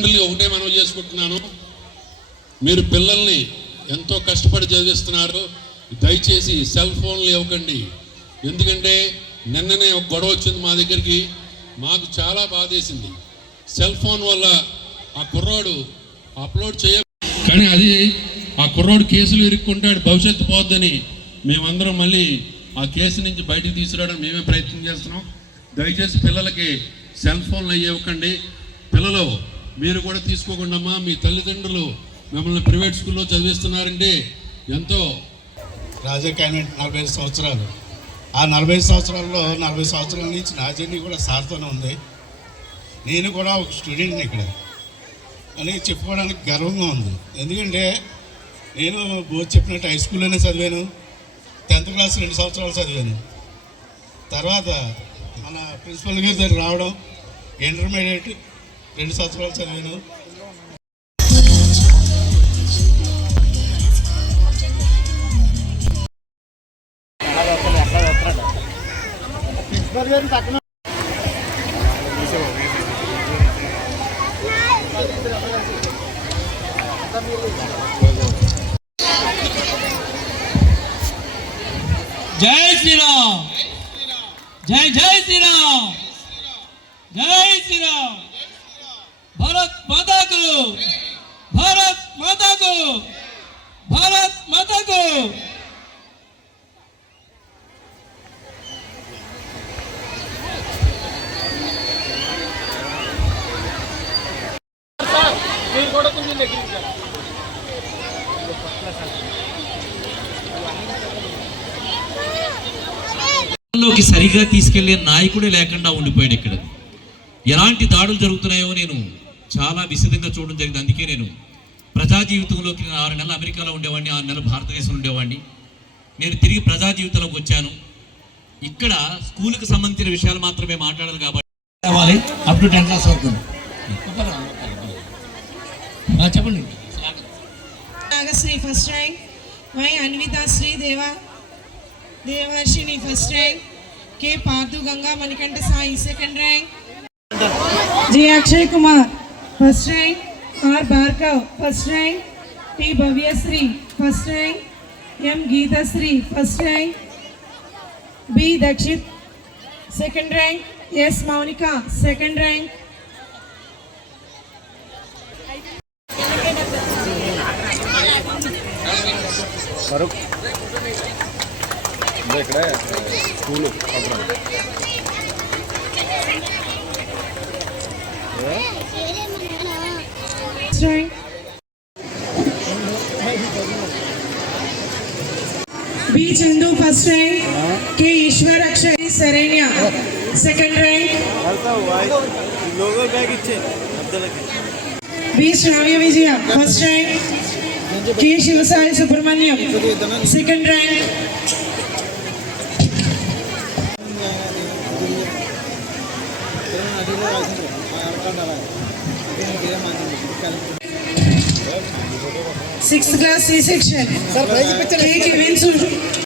తల్లిదండ్రులు ఒకటే మనవి చేసుకుంటున్నాను, మీరు పిల్లల్ని ఎంతో కష్టపడి చదివిస్తున్నారు, దయచేసి సెల్ ఫోన్లు ఇవ్వకండి. ఎందుకంటే నిన్ననే ఒక గొడవ వచ్చింది మా దగ్గరికి, మాకు చాలా బాధేసింది. సెల్ ఫోన్ వల్ల ఆ కుర్రాడు అప్లోడ్ కానీ అది ఆ కుర్రాడు కేసులు ఇరుక్కుంటాడు, భవిష్యత్తు పోద్దని మేమందరం మళ్ళీ ఆ కేసు నుంచి బయటకు తీసుకురావడానికి మేమే ప్రయత్నం చేస్తున్నాం. దయచేసి పిల్లలకి సెల్ ఫోన్లు ఇవ్వకండి. పిల్లలు మీరు కూడా తీసుకోకుండా మీ తల్లిదండ్రులు మిమ్మల్ని ప్రైవేట్ స్కూల్లో చదివిస్తున్నారంటే ఎంతో. రాజకీయ 45 సంవత్సరాలు, ఆ 45 సంవత్సరాల్లో 40 సంవత్సరాల నుంచి నా జర్నీ కూడా సార్తోనే ఉంది. నేను కూడా ఒక స్టూడెంట్ని ఇక్కడ అని చెప్పుకోవడానికి గర్వంగా ఉంది. ఎందుకంటే నేను చెప్పినట్టు హై స్కూల్లోనే చదివాను, 10th క్లాస్ 2 సంవత్సరాలు చదివాను. తర్వాత మన ప్రిన్సిపల్ గారి దగ్గర రావడం, ఇంటర్మీడియట్ 2 సంవత్సరాలు చదివాను. జై శ్రీరామ్, జై జై శ్రీరామ్, జై శ్రీరామ్. భారత్ మాతాకు, భారత్ మాతాకు, భారత్ మాతాకు. లోకి సరిగా తీసుకెళ్లే నాయకుడే లేకుండా ఉండిపోయాడు. ఇక్కడ ఎలాంటి దాడులు జరుగుతున్నాయో నేను చాలా విశదంగా చూడడం జరిగింది. అందుకే నేను ప్రజా జీవితంలోకి 6 నెలలు అమెరికాలో ఉండేవాడిని, 6 నెలలు భారతదేశంలో ఉండేవాడిని. నేను తిరిగి ప్రజా జీవితంలోకి వచ్చాను. ఇక్కడ స్కూల్కి సంబంధించిన విషయాలు మాత్రమే మాట్లాడాలి కాబట్టి అప్ టు 10th క్లాస్ వరకు చెప్పండి. Nagasri first rank, Y Anvitha Sri Devarshini first rank, K Parthu Ganga Manikanta Sai second rank, G Akshay Kumar first rank, R Bhargav first rank, T Bhavyasri first rank, M Geethasri first rank, B Dakshith second rank, S Mounika second rank. ఇక్కడ school B Chandu first rank, K Eshwar Akshay Sharanya second rank, B Shravya Vijay first rank, K Sivasai Subramanyam second rank, sixth class C section, के